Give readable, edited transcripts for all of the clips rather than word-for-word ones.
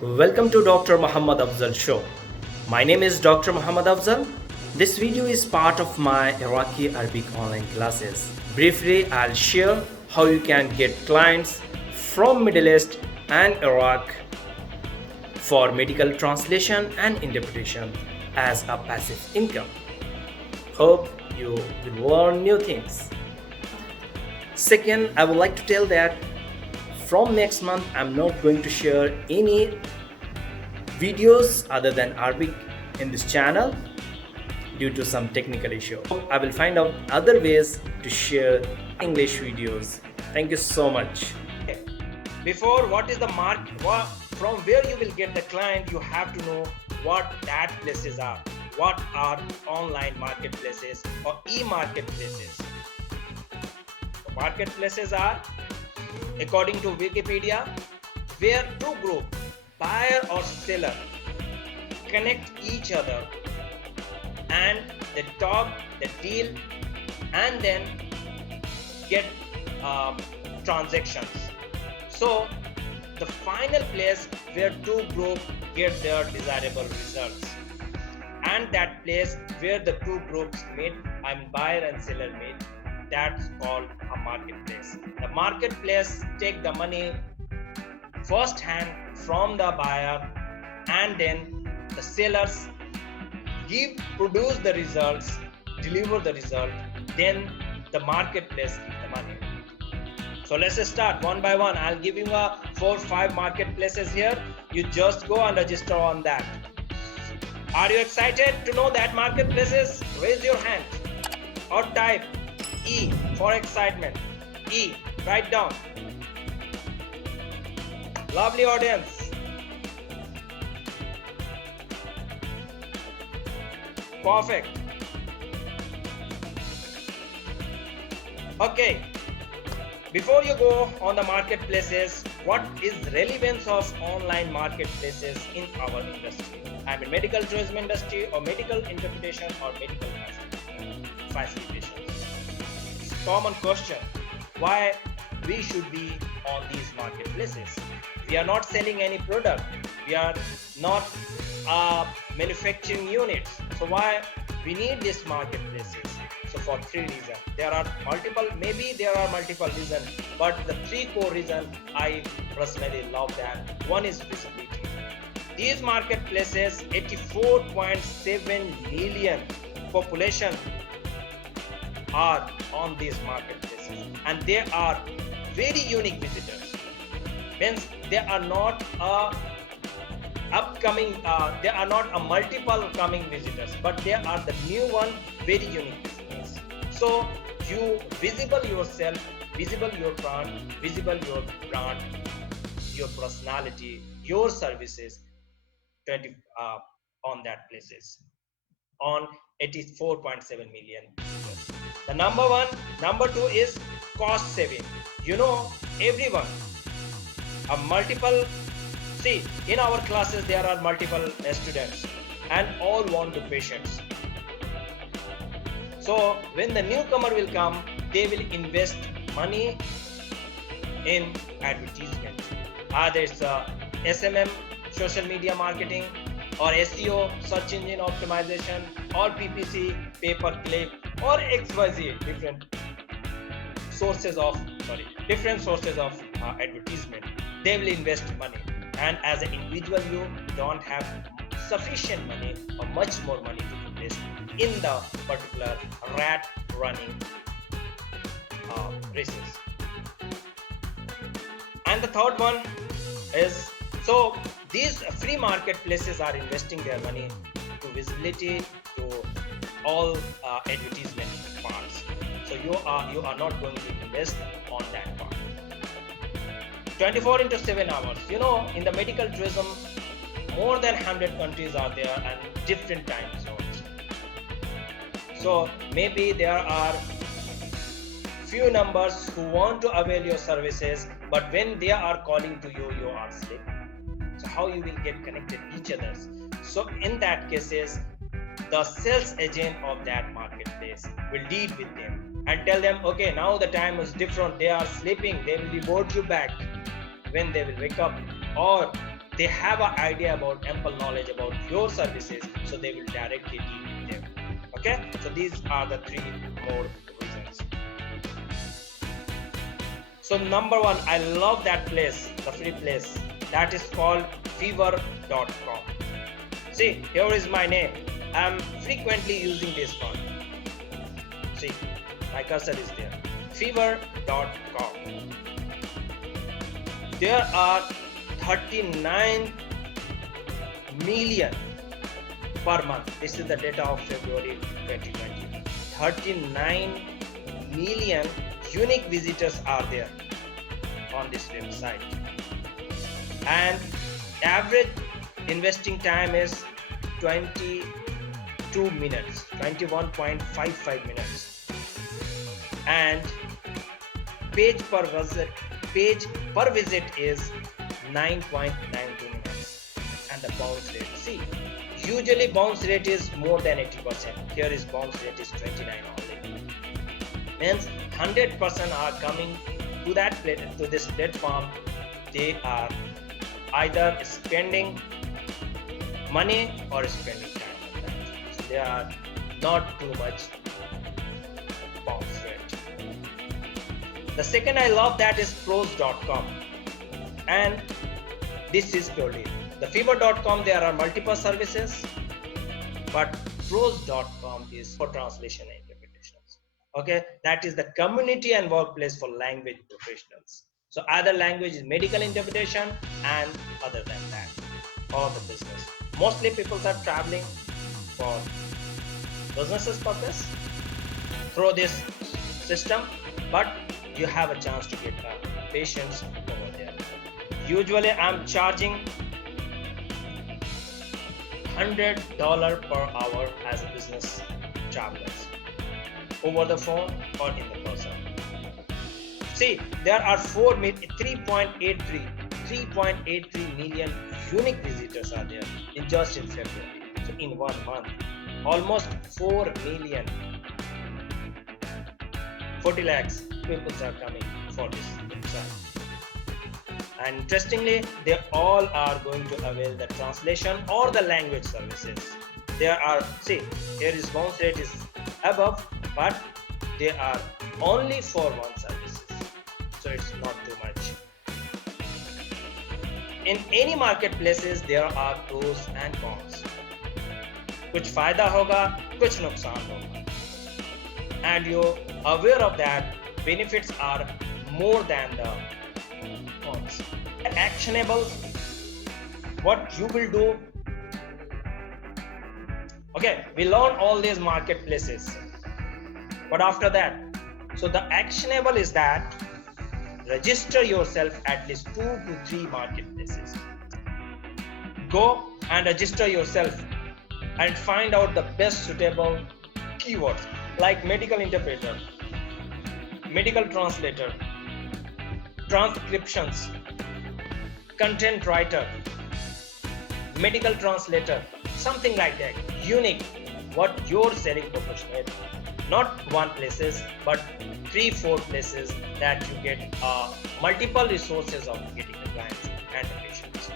Welcome to Dr. Muhammad Afzal Show. My name is Dr. Muhammad Afzal. This video is part of my Iraqi Arabic online classes. Briefly, I'll share how you can get clients from Middle East and Iraq for medical translation and interpretation as a passive income. Hope you will learn new things. Second, I would like to tell that from next month, I'm not going to share any videos other than Arabic in this channel due to some technical issue. I will find out other ways to share English videos. Thank you so much. Before, what is the market? From where you will get the client, you have to know what that places are. What are online marketplaces or e-marketplaces? Marketplaces are, according to Wikipedia, where two groups, buyer or seller, connect each other and they talk, they deal, and then get transactions. So the final place where two groups get their desirable results, and that place where the two groups meet, buyer and seller meet, that's called a marketplace. The marketplace take the money first hand from the buyer, and then the sellers produce the results, deliver the result, then the marketplace give the money. So let's start one by one. I'll give you 4-5 marketplaces here. You just go and register on that. Are you excited to know that marketplaces? Raise your hand or type E for excitement. E, write down. Lovely audience. Perfect. Okay. Before you go on the marketplaces, what is relevance of online marketplaces in our industry? Medical tourism industry or medical interpretation or medical facilitation. Common question, why we should be on these marketplaces? We are not selling any product. We are not manufacturing units. So why we need these marketplaces? So for 3 reasons. There are multiple reasons, but the 3 core reasons I personally love that. One is visibility. These marketplaces, 84.7 million population are on these marketplaces, and they are very unique visitors. Means they are not they are not a multiple coming visitors, but they are the new one, very unique visitors. So you visible yourself, visible your brand, your personality, your services on that places, on 84.7 million visitors. The number 2 is cost saving. Everyone in our classes there are multiple students and all want to patients. So when the newcomer will come, they will invest money in advertisement. Either it's SMM, social media marketing, or SEO, search engine optimization, or PPC, pay-per-click, or XYZ, different sources of advertisement. They will invest money, and as an individual you don't have sufficient money or much more money to invest in the particular rat running races. And the third one is, so these free marketplaces are investing their money to visibility, to all advertisement parts. So you are not going to invest on that part. 24 into 7 hours. In the medical tourism, more than 100 countries are there and different time zones. So maybe there are few numbers who want to avail your services, but when they are calling to you, you are asleep. So how you will get connected each others? So in that cases, the sales agent of that marketplace will deal with them and tell them, okay, now the time is different. They are sleeping. They will reward you back when they will wake up, or they have an idea about ample knowledge about your services, so they will directly deal with them. Okay, so these are the three more reasons. So number one, I love that place, the free place, that is called Fiverr.com. See, here is my name. I'm frequently using this one. See, my cursor is there. Fiverr.com. There are 39 million per month. This is the data of February 2020. 39 million unique visitors are there on this website, and average investing time is 22 minutes, 21.55 minutes, and page per visit is 9.92 minutes, and the bounce rate, see, usually bounce rate is more than 80%. Here is bounce rate is 29 only. Means 100% are coming to this platform. They are either spending money or spending time on that. So they are not too much bounce rate. The second I love that is pros.com, and this is purely the Fiverr.com. There are multiple services, but pros.com is for translation and interpretations. Okay, that is the community and workplace for language professionals. So other language is medical interpretation, and other than that, all the business. Mostly people are traveling for businesses purpose through this system, but you have a chance to get patients over there. Usually I'm charging $100 per hour as a business travelers, over the phone or in the person. See, there are 3.83 million unique visitors are there in just in February. So in 1 month, almost 4 million, 40 lakhs people are coming for this website. And interestingly, they all are going to avail the translation or the language services. There are, see, here is bounce rate is above, but they are only for one services, so it's not too much. In any marketplaces there are pros and cons. कुछ फायदा होगा, कुछ नुकसान होगा, and you're aware of that. Benefits are more than the cons. Actionable, what you will do. Okay, we learn all these marketplaces, but after that, so the actionable is that register yourself at least 2 to 3 marketplaces. Go and register yourself and find out the best suitable keywords like medical interpreter, medical translator, transcriptions, content writer, medical translator, something like that. Unique, what your selling proposition is. Not one places, but 3-4 places that you get multiple resources of getting the clients and the patients.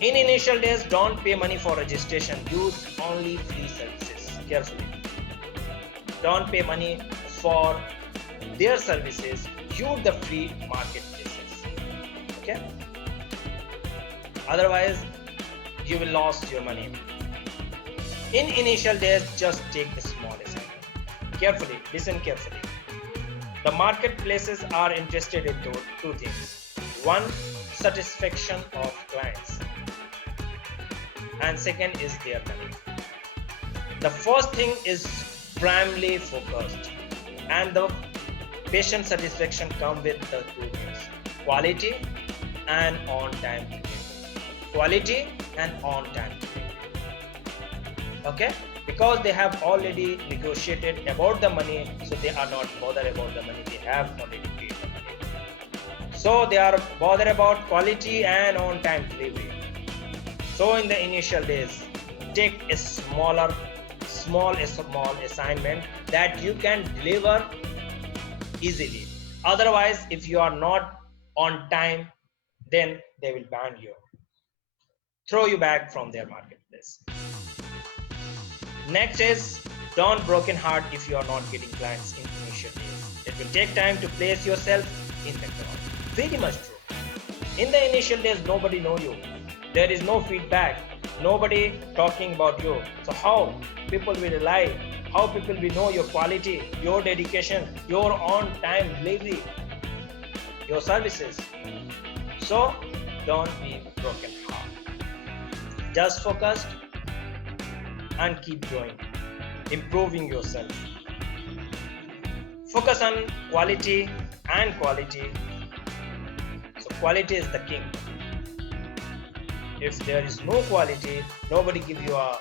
In initial days, don't pay money for registration. Use only free services carefully. Don't pay money for their services. Use the free marketplaces. Okay? Otherwise, you will lose your money. In initial days, just take a small assignment. Carefully, listen carefully. The marketplaces are interested in two things. One, satisfaction of clients, and second is their money. The first thing is primarily focused, and the patient satisfaction come with the 2 things: quality and on-time delivery. Quality and on-time delivery. Okay, because they have already negotiated about the money, so they are not bothered about the money. They have already paid the money, so they are bothered about quality and on-time delivery. So in the initial days, take a small assignment that you can deliver easily. Otherwise, if you are not on time, then they will ban you, throw you back from their marketplace. Next is, don't broken heart if you are not getting clients in initial days. It will take time to place yourself in the crowd. Very much true. In the initial days, nobody know you. There is no feedback. Nobody talking about you. So how people will rely? How people will know your quality, your dedication, your on-time delivery, your services? So don't be broken heart. Just focus and keep growing, improving yourself. Focus on quality and quality. So quality is the king. If there is no quality, nobody give you a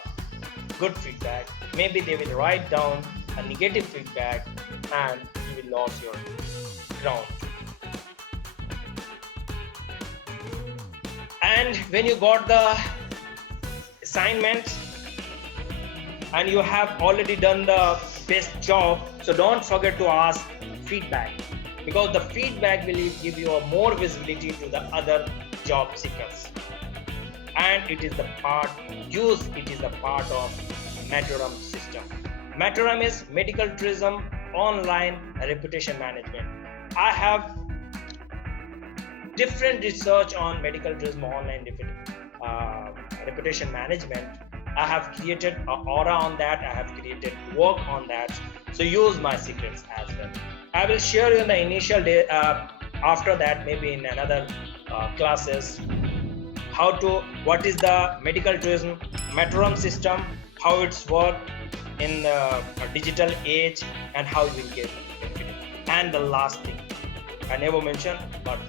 good feedback. Maybe they will write down a negative feedback and you will lose your ground. And when you got the assignment and you have already done the best job, so don't forget to ask feedback, because the feedback will give you a more visibility to the other job seekers. And it is the part of Matorum system. Matorum is medical tourism online reputation management. I have different research on medical tourism online reputation management. I have created an aura on that. I have created work on that. So use my secrets as well. I will share you in the initial day. After that, maybe in another classes, what is the medical tourism Matorum system, how it's work in the digital age, and how you will get benefit. And the last thing, I never mentioned, but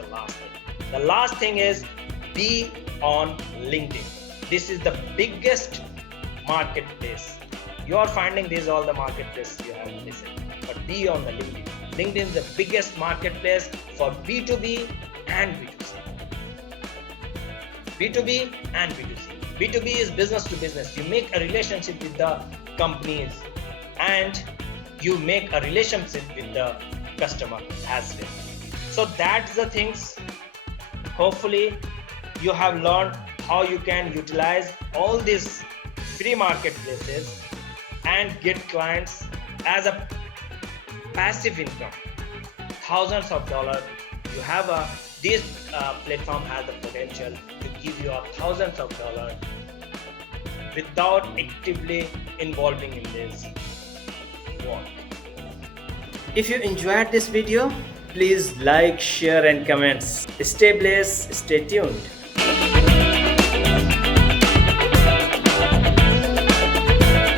the last thing is be on LinkedIn. This is the biggest marketplace. You are finding these all the marketplaces you have listened, but be on the LinkedIn. LinkedIn is the biggest marketplace for B2B and B2C. B2B and B2C. B2B is business to business. You make a relationship with the companies and you make a relationship with the customer as well. So that's the things. Hopefully you have learned how you can utilize all these free marketplaces and get clients as a passive income, thousands of dollars. You have this platform has the potential to give you thousands of dollars without actively involving in this work. If you enjoyed this video, please like, share and comments. Stay blessed, stay tuned.